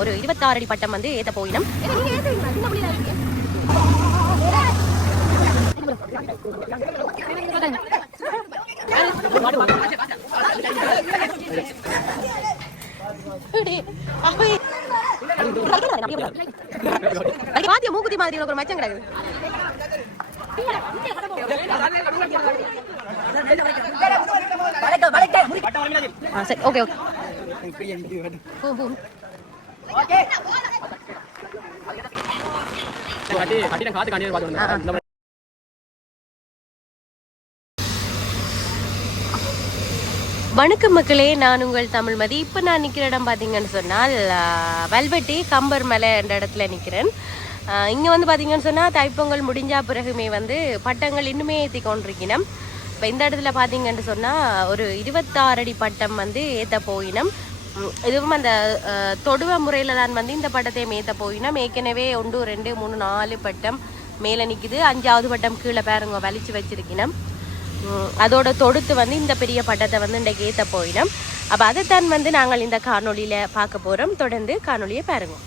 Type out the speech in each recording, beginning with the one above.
ஒரு 26 அடி பட்டம் வந்து ஏத்த போயிடும். மூக்குத்தி மாதிரி ஒரு மச்சம் கிடையாது. சரி, ஓகே ஓகே. வணக்கம் மக்களே, நான் உங்கள் தமிழ்மதி. இப்போ நான் நிற்கிற இடம் பார்த்தீங்கன்னு சொன்னால் வல்வெட்டி கம்பர் மலை என்ற இடத்துல நிற்கிறேன். இங்கே வந்து பார்த்தீங்கன்னு சொன்னால் தைப்பொங்கல் முடிஞ்சா பிறகுமே வந்து பட்டங்கள் இன்னுமே ஏற்றி கொண்டிருக்கணும். இப்போ இந்த இடத்துல பார்த்தீங்கன்னு சொன்னால் ஒரு 26 அடி பட்டம் வந்து ஏற்ற போயினம். இதுவும் அந்த தொடுவ முறையில் தான் வந்து இந்த பட்டத்தையும் ஏற்ற போயினம். ஏற்கனவே 1 2 3 4 பட்டம் மேலே நிற்குது. 5ஆவது பட்டம் கீழே பாருங்க வலிச்சு வச்சிருக்கணும். அதோட தொடுத்து வந்து இந்த பெரிய பட்டத்தை வந்து இன்றைக்கு ஏற்ற போயிடும். அப்போ அதைத்தான் வந்து நாங்கள் இந்த காணொலியில் பார்க்க போகிறோம். தொடர்ந்து காணொலியை பாருங்க.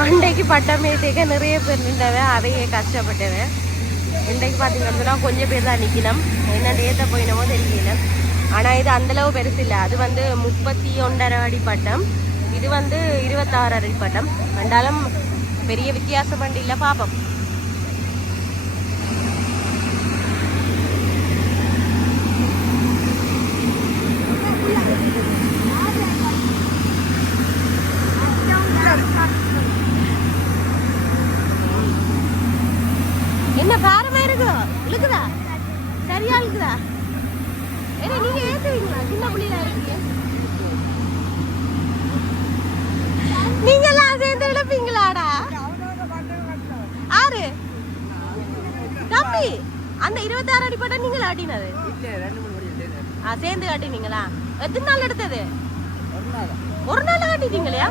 அன்றைக்கு பட்டம் ஏற்றிக்க நிறைய பேர் நின்றவன், அவையே கஷ்டப்பட்டவன். இன்றைக்கு பார்த்தீங்கன்னா கொஞ்சம் பேர் தான் நிற்கணும். என்ன ஏற்ற போயினமோ தெரியல. ஆனால் இது அந்தளவு பெருசு இல்லை. அது வந்து 31.5 அடி பட்டம், இது வந்து 26 அடி பட்டம். ரெண்டாலும் பெரிய வித்தியாசம் பண்ணி இல்லை. பார்ப்போம். என்ன பாரமா இருக்கு? இழுக்குதா? சரியா இழுக்குதா? ஏன்னா நீங்க ஏத்துவீங்களா? சின்ன புள்ளியா இருக்கீங்க. நீங்க எல்லாம் சேர்ந்து இழுப்பீங்களாடா? ஆறு தம்பி, அந்த 26 அடி பட்டம் நீங்க ஆட்டினது? சேர்ந்து காட்டினீங்களா? எத்தனை நாள் எடுத்தது? ஒரு நாள் காட்டிட்டீங்களா?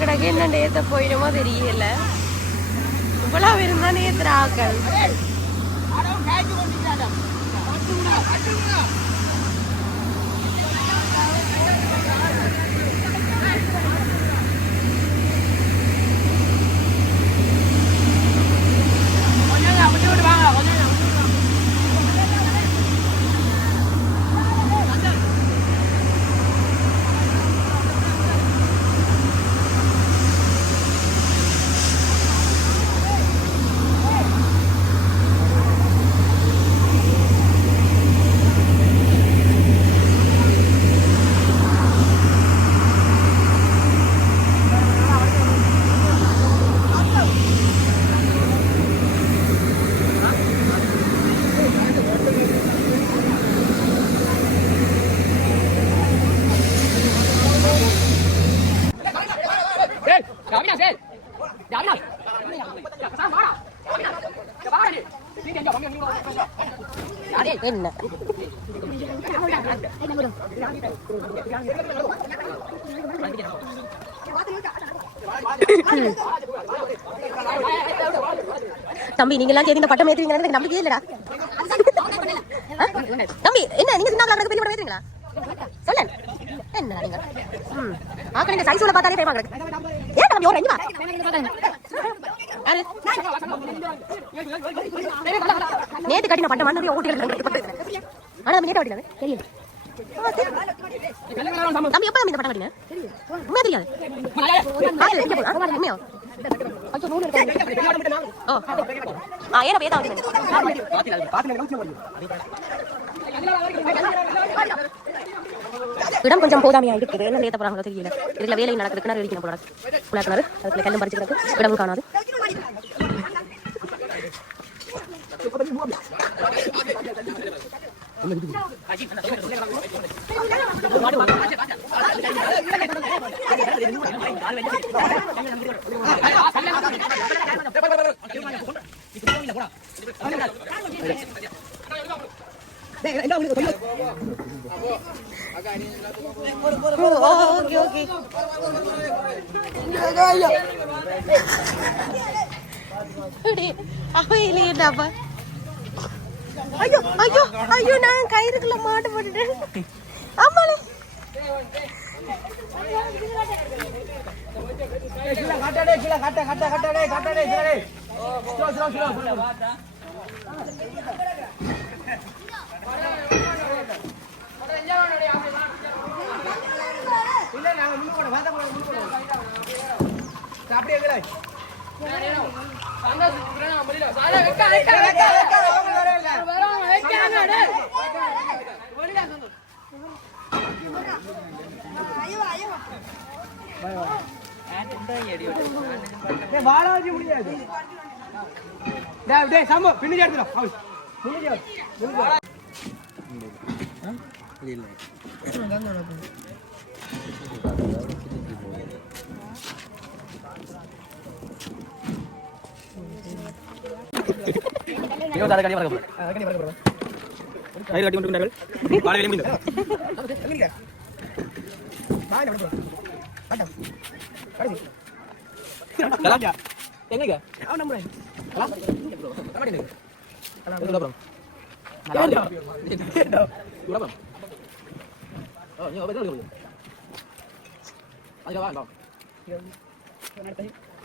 கிடக்கு என்ன ஏற்ற போயிடுமோ தெரியல. இவ்வளவு இருந்தா ஏத்துற ஆக்கள். என்ன தம்பி நீங்க எல்லாம் சேர்ந்து இந்த பட்டம் ஏத்துவீங்க நம்பிக்கையே இல்லடா. தம்பி என்ன நீங்க சின்ன பெரிய பட்டம் ஏத்துவீங்களா சொல்ல என்ன நீங்க ஆக்க நீங்க சைஸ் உள்ள பார்த்தாலே பேமா கிடக்கு. ஏன் தம்பி ஒரு ரெண்டு நேத்து கட்டின பட்டம் மண்ணே ஓட்டி ஆனா நம்ம நேத்து ஓட்டினாவே தெரியல. தம்பி எப்ப இந்த பட்டம் கட்டின உண்மையா தெரியாது. உண்மையா இடம் கொஞ்சம் போதாமையா இருக்குது. என்ன ஏத்த போறாங்க தெரியல. இதுல வேலை நடக்குது. கிணறு வெடிக்கணும் போல கிணறு அதுக்குள்ள கல்லும் பறிச்சு கிடக்கு. இடமும் காணாது. ஐயோ ஐயோ ஐயோ நான் கயிறுக்குள்ள மாட்டு போட்டுட்டேன். ஆமாலே வாழாதி முடியாது. பின்னாடி எடுத்துடும்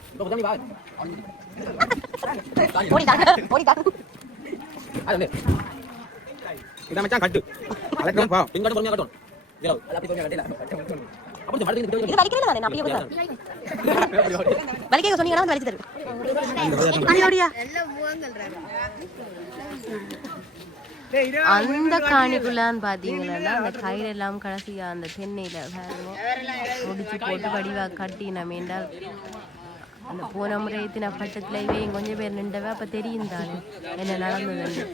கட்டி கொண்டிருக்கிறார்கள். இதான் மச்சான் கட்டு அலக்கம் பா பின்கட்டு பொறுமையா கட்டணும். அப்படி பொறுமையா கட்டல அப்படி மடக்கு இது வலிக்கல நான் அப்படியே போறேன். வலிக்க சொன்னீங்கனா வலிச்சு தரு. அடியோடியா எல்லாம் மூங்கல்றாங்க. அந்த காணிக்குள்ளான்னு பாத்தீங்கன்னா அந்த கயிறு எல்லாம் கடைசியா அந்த தென்னையில முடிச்சு போட்டு வடிவா கட்டி நம்ம என்றால் அந்த போன முறை எத்தின பட்டத்துல இவையும் கொஞ்சம் பேர் நின்றவ அப்ப தெரியும் தானே என்ன நடந்ததுன்னு.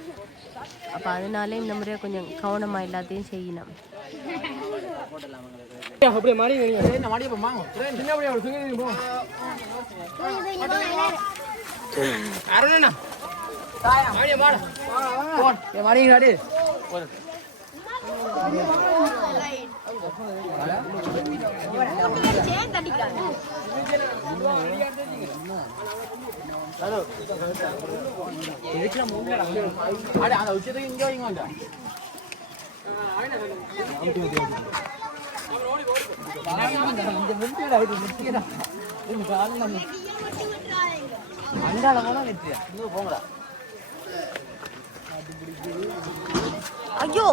அப்ப அதனால இந்த முறை கொஞ்சம் கவனமா எல்லாத்தையும் செய்யணும். ஐயோ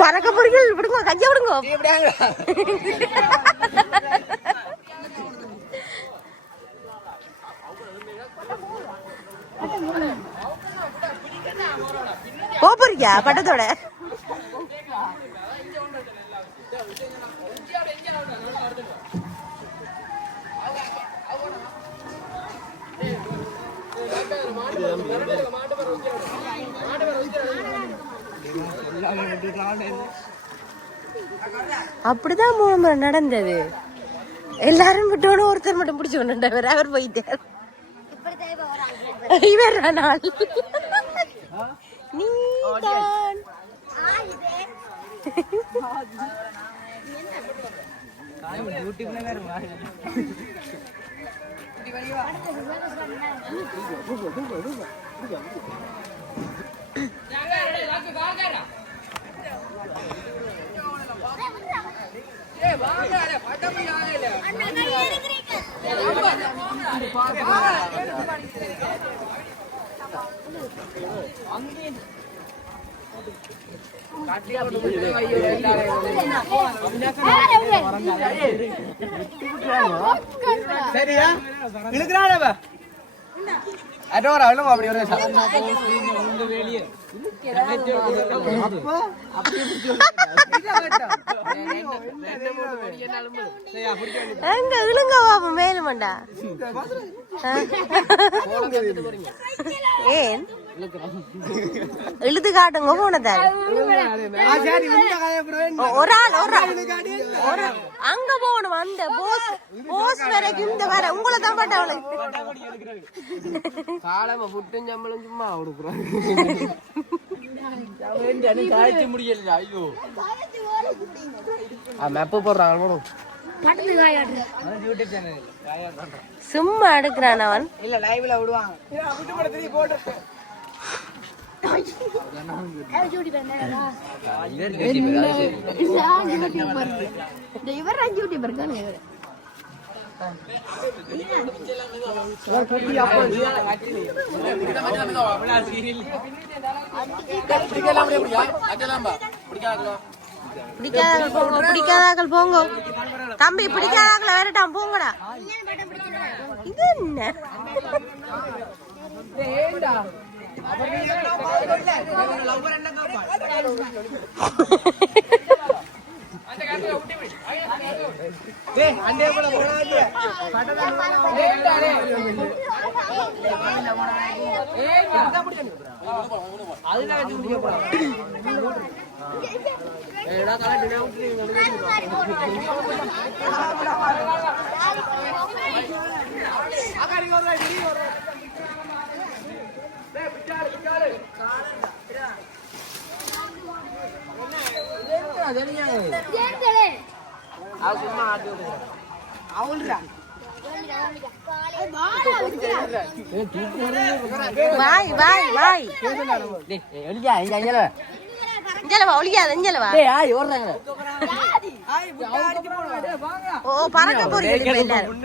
பறக்க போறீங்க விடுங்க கைய விடுங்க போறீங்க பட்டத்தோட அப்படிதான் மூணு நடந்தது. எல்லாரும் விட்டோன்னு ஒருத்தர் மட்டும் பிடிச்சு கொண்டு அவர் போயிட்டார். இவர் நாள் நீதான் சரியா இழுக்கிறானவ அதோட அவ்வளவு அப்படி ஒரு எங்க இழுங்க மேலுமண்டா ஏன் இழுத்து காட்டுங்க போனதா ஒரு ஆள் அங்க போகணும் அந்த போஸ் வரைக்கும் இந்த வர உங்களை தான் பட்ட காலமா புட்டும் சம்பளம் சும்மா கொடுக்குறாங்க முடியல. ஐயோ மெப்பு போடுறாங்க சும்மா எடுக்கிறான் அவன். இல்ல லைவ்ல விடுவாங்க. பிடிக்காதாக்கள் போங்க தம்பி, பிடிக்காதாக்கள் வேறட்டாம் போங்கடா. இது என்ன வாய் வாய் வாய் ஓ பறக்க போறீங்க எல்லாரும்.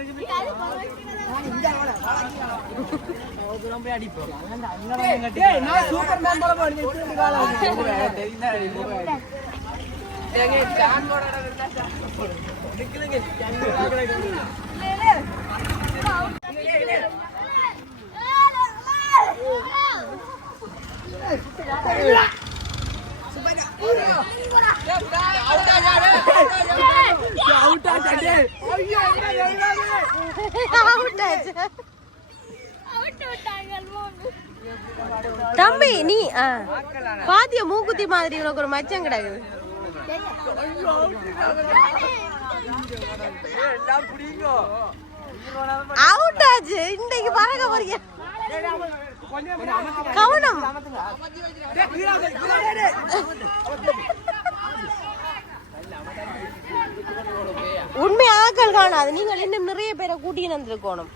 தம்பி நீ பாத்திய மூக்குத்தி மாதிரி உனக்கு ஒரு மச்சம் கிடக்குது. அவுட் ஆச்சு. இன்னைக்கு பறக்க போறீங்க. கவனம். உண்மை ஆக்கள் காணாது. நீங்கள் இன்னும் நிறைய பேரை கூட்டின்னு வந்திருக்கணும்.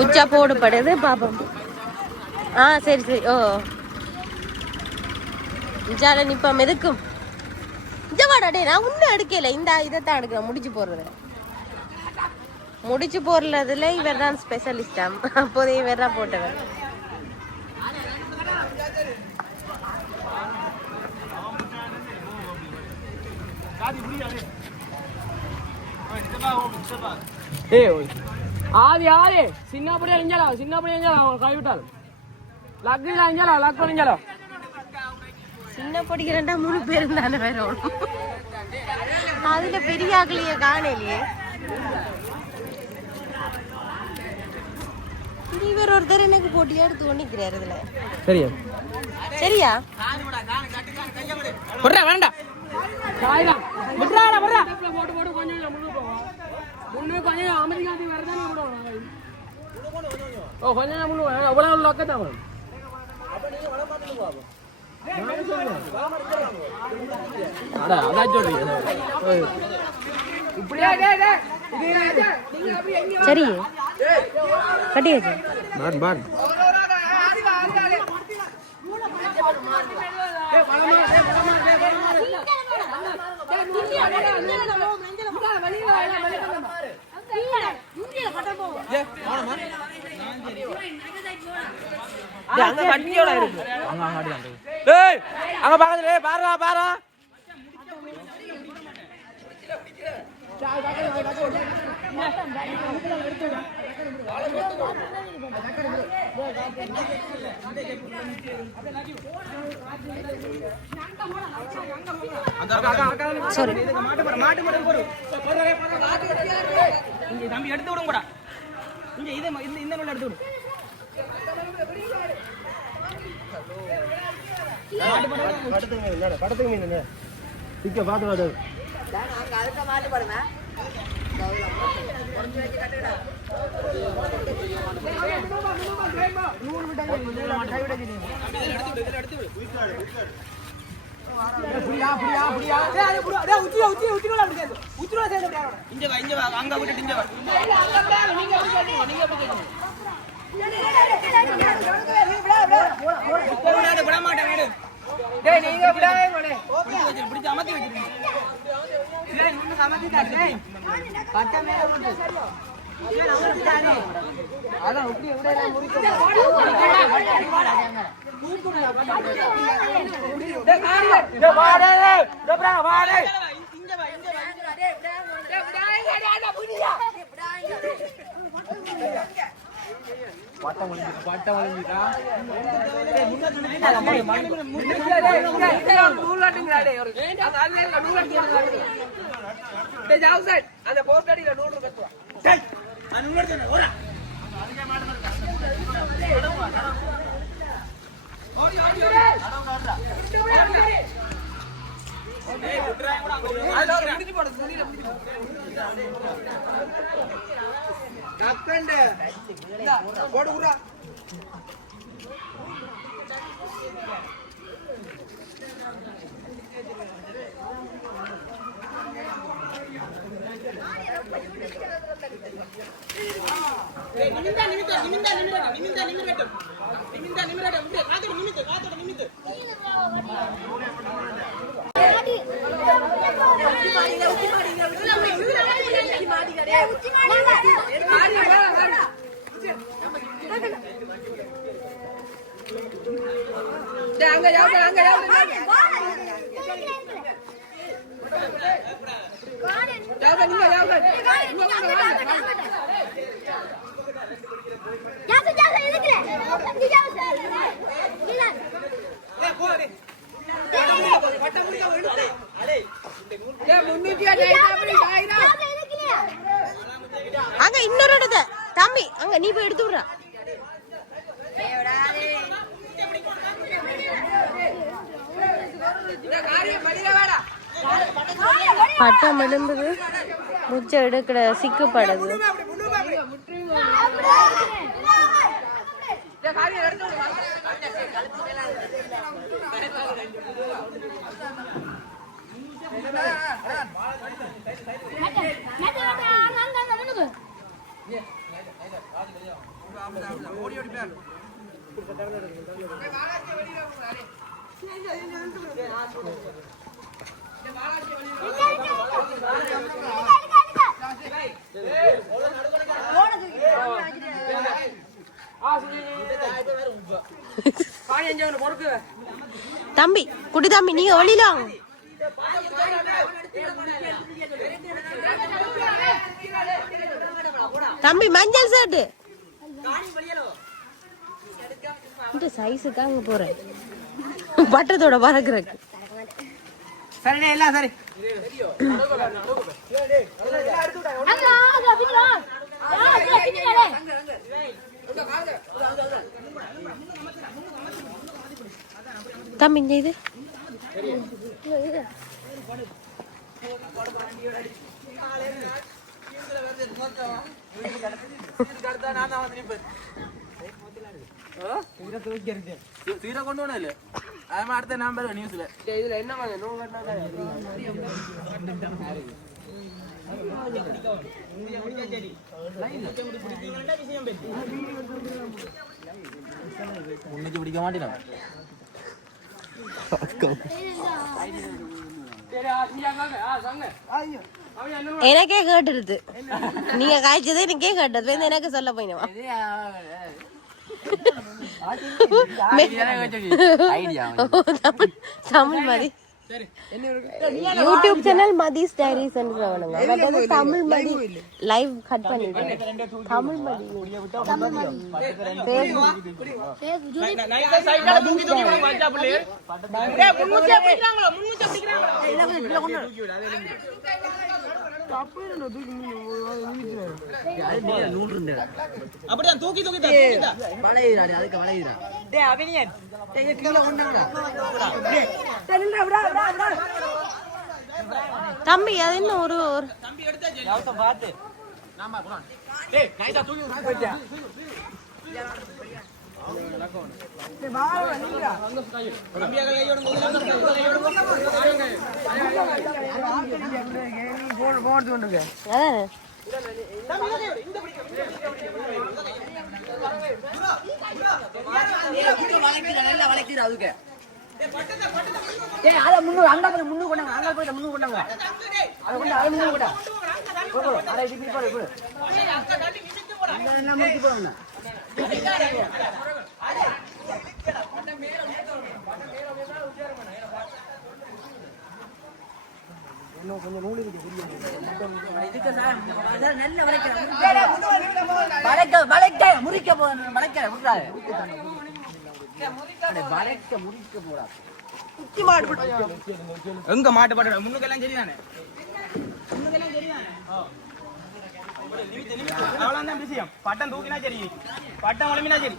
உச்சா போடுபடுது பாப்போம். சரி சரி. ஓ இஞ்சால நிப்பம் எதுக்கும் இஞ்சவாடா. டே நான் ஒன்னும் எடுக்கல. இந்த இதைத்தான் எடுக்கிறேன். முடிச்சு போடுறதுல இவர் தான் ஸ்பெஷலிஸ்டாம். அப்போதே இவர் தான் போட்டவர். ஆதி சின்னப்படியா அவங்க கைவிட்டாலும் சின்ன படிக்கிறா 3 பேரும் தானே வரும். அதுல பெரிய ஆக்களையே காணலையே. இவர் ஒருத்தர் எனக்கு போட்டியா எடுத்து ஒண்ணிக்கிறாரு இதுல. சரியா சரியா வேண்டாம். சரி கட்டியாச்சு. அங்க பாக்கல பாரா பாரா. தம்பி எடுத்து விடும் கூட. இங்க இதை இந்த நூல் எடுத்து விடும். படத்துக்கு மீன் திக்க பார்த்து வாடு. அங்க விட்டுட்டு இங்க விட மாட்டேன். பிடிச்சு அமர்த்தி வச்சிருக்கீங்க. அந்த போஸ்ட் அடியில 100 கட்டுவா. Ya, தம்பி அங்க நீ போய் எடுத்து விடுறா. பட்டம் எழும்புது முச்ச எடுக்கிற சிக்கப்படுது. தம்பி குடி தம்பி நீங்க வெளியில வாங்க. தம்பி மஞ்சள் ஷர்ட் இந்த சைஸுக்கு அங்க போறேன் பட்டத்தோட பறக்குறக்கு. சரி எல்லாம் சரி. தம்பி இந்த இது சீரை கொண்டு போனே அடுத்த நம்பர் நியூஸ்ல இதுல என்ன உன்னைக்கு பிடிக்க மாட்டேன். எனக்கே கேட்டுருது. நீங்க காய்ச்சது எனக்கே கேட்டது எனக்கு சொல்ல போயினவா தமிழ் மதி யூடியூப் சேனல் மதிஸ் டைரிஸ் சொல்லுவாங்க. தமிழ் மதி லைவ் கட் பண்ணிட்டேன். தமிழ் மதி அப்படிதான் தூக்கி தூக்கி வளையிறாரு. அதுக்கு வளையிறா டே அபினியன் டேய் கீழ கொண்டாங்கடா. தம்பி அது என்ன ஒரு தம்பி எடுத்தாச்சு யாவத்த பாத்து நாம குறான் டேய் நைட்டா தூக்கி போய்டா. டேய் பாரு நீங்கடா தம்பியா கையோட போன் போன் கொண்டுங்க. அதானே நல்லா வளைக்குற அதுக்கு. டேய் அத முன்னு அங்க போய் முன்னு கொண்டாங்க. அங்க போய் முன்னு கொண்டாங்க. அத கொண்டு அத முன்னு கொண்டா. போடு அட இப்படி போடு போடு. அங்க தட்டி மிதிச்சு போடா. இங்க என்ன முடிச்சு போறங்க. இன்னும் கொஞ்சம் நூலு இருக்கு புரியல. இதுக்கு சார் அத நல்ல வளைக்கற. வளைக்க முறிக்க போ வளைக்கற விட்றாரு. முறிக்க போடா. குட்டி மாடு எங்க மாட்டு பாட்டு முன்னுக்கெல்லாம் சரிதானே. முன்னுக்கெல்லாம் சரிதானே. அவ்வளவுதான் விஷயம். பட்டம் தூக்கினா சரி, பட்டம் ஒளிமினா சரி.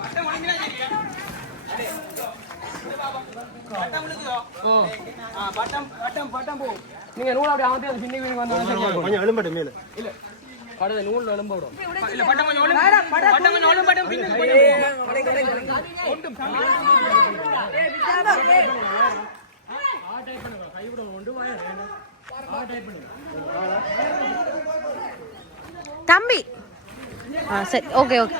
பட்டம் ஒளிமினா சரி. பட்டம் விழுகுதோ? பட்டம் பட்டம் பட்டம் போ. நீங்க நூல் அப்படி ஆமத்தி அந்த சின்ன வீடு வந்தோம் கொஞ்சம் எழும்பட்டு மேல இல்ல கடை நூல் எழும்ப விடும். இல்ல பட்டம் கொஞ்சம் ஒளிம் பட்டம் கொஞ்சம் ஒளிம் பட்டம் பின்னுக்கு கொஞ்சம் ஒட்டும் ஆ டைப் பண்ணுங்க. கைவிட ஒன்று வாய ஆ டைப் பண்ணுங்க. தம்பி சரி ஓகே ஓகே.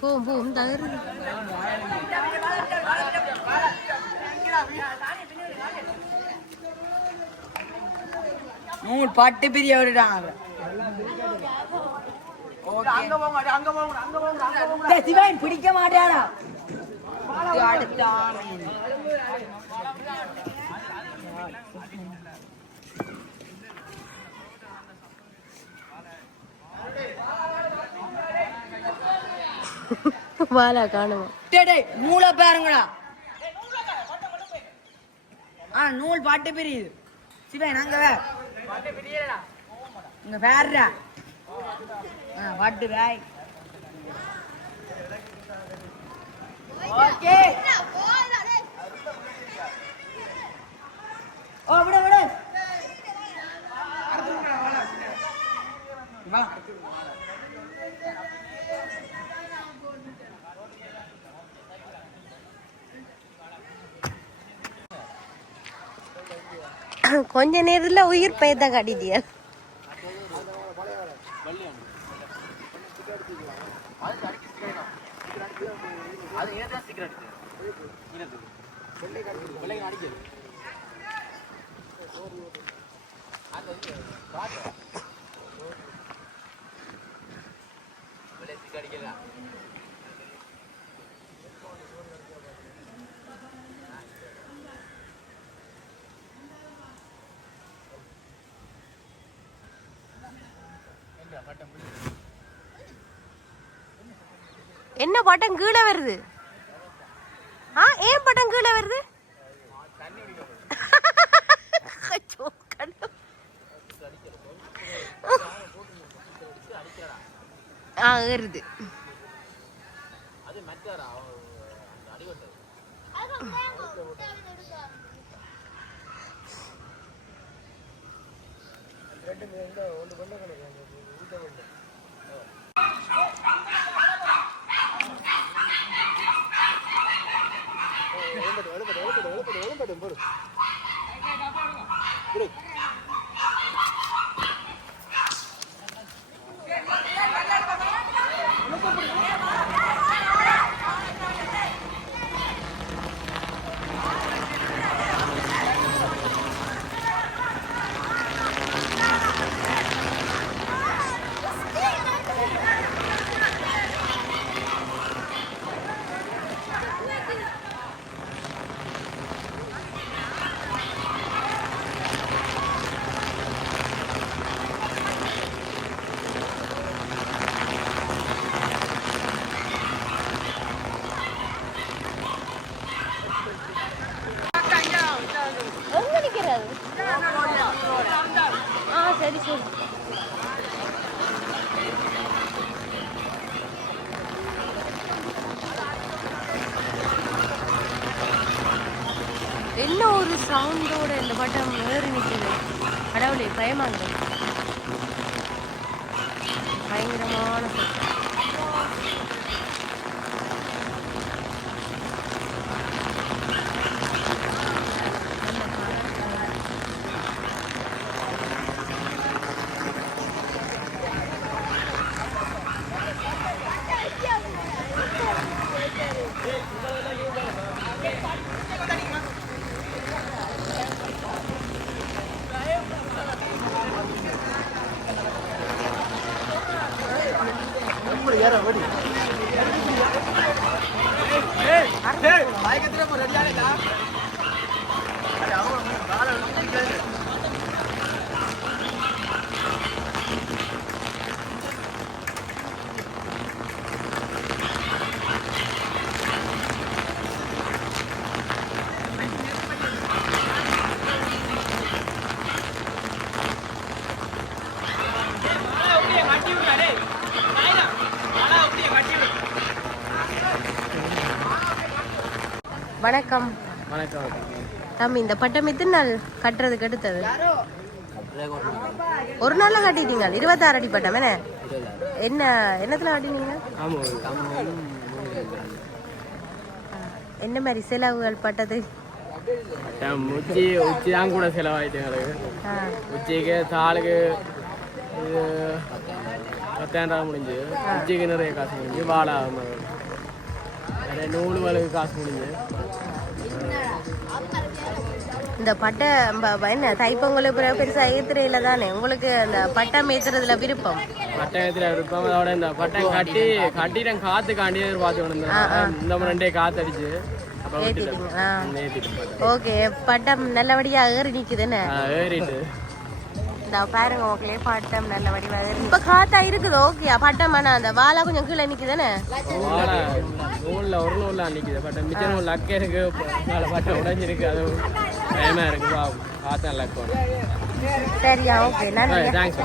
போம் போம் தகரு நூல் பாட்டு பிரிய வருடாங்க. சிவன் பிடிக்க மாட்டாரா வாலா காணுமா நூலை பாருங்கடா நூல் பாட்டு பிரியுது சிவன் அங்க இங்க வேறா பாட்டு ராய் ஓகே ஓ விடு விடு வா கொஞ்ச நேரத்துல உயிர் பயத்தை காட்டிட்டியா என்ன பட்டம் கீழே வருது ஏன் பட்டம் கீழே வருது வருது சரி சரி என்ன ஒரு சவுண்டோட இந்த பட்டம் ஏறி நிற்குது கடவுளே பயமாங்க பயங்கரமான வணக்கம் வணக்கம் தம்பி இந்த பட்டம் எத்தனை நாள் கட்டுறதுக்கு எடுத்தது ஒரு நாள்ல கட்டிட்டீங்க 26 அடி பட்டம் என்ன என்னத்துல கட்டினீங்க என்ன மாதிரி செலவுகள் பட்டது உச்சி தான் கூட செலவாயிட்டு உச்சிக்கு தாளுக்கு 10,000 முடிஞ்சு உச்சிக்கு நிறைய காசு முடிஞ்சு வாழை நூல் வலுக்கு காசு முடிஞ்சு இந்த பட்டை என்ன தைப்பொங்கல் பெருசா ஏத்துறையில தானே உங்களுக்கு அந்த பட்டம் ஏத்துறதுல விருப்பம்? பட்டயத்துல விருப்பம். அதோட இந்த பட்டம் கட்டிடம் காத்து காண்டி பார்த்து இந்த ரெண்டே காத்து அடிச்சு ஏத்திட்டீங்களா? ஓகே, பட்டம் நல்லபடியா ஏறி நிக்குதுன்னு ஏறிட்டு இந்த பாருங்க மக்களே, பட்டம் நல்லபடியா ஏறி இப்ப காத்தா இருக்குது. ஓகே, பட்டம் ஆனா அந்த வாழை கொஞ்சம் கீழே நிக்குதுன்னு நூல்ல ஒரு நூல்ல நிக்குது. பட்டம் மிச்ச நூல் லக்க இருக்கு, பட்டம் உடைஞ்சிருக்கு. அது பயமா இருக்கு. காத்தா லக்கம். சரியா? ஓகே, நன்றி. தேங்க்ஸ்.